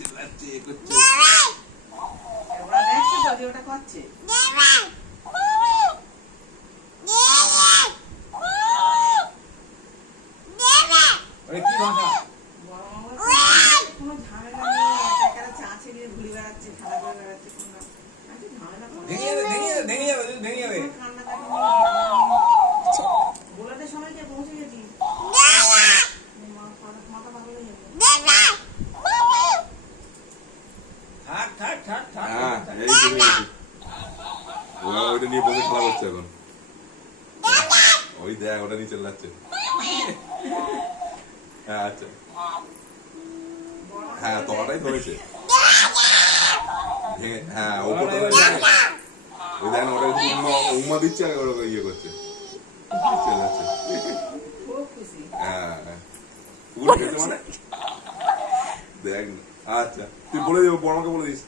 চিল্লাচ্ছে এ করছে ওরা দেখছে তো যে ওটা করছে। আরে কি ভাষা বড় মামার কোনো ঝামেলা নেই, একা একা চা ছেড়ে ঘুরে বেড়াচ্ছে, খেলা করে বেড়াচ্ছে, কোনো আচ্ছা ঝামেলা করে ভেঙে যাবে ভেঙে যাবে ভেঙে যাবে কান্নাকাটি বলাতে সবাইকে পৌঁছে গেছি। মাথা পাগল হয়ে যাবে। থাক থাক থাক থাক হ্যাঁ এই তো হয়েছে। ওরা ওইটা নিয়ে বসে খেলা করছে এখন। ওই দেখ ওটা নিয়ে চিল্লাচ্ছে। হ্যাঁ আচ্ছা হ্যাঁ তোমাটাই ধরেছে। হ্যাঁ ওপরটা ওই দেখ ওটা উম্মা দিচ্ছে আর ওরা ইয়ে করছে চিল্লাচ্ছে। খুব খুশি। হ্যাঁ ফুল খেয়েছে মানে দেখ না। আচ্ছা তুই বলে দেবো বড়মাকে বলে দিস।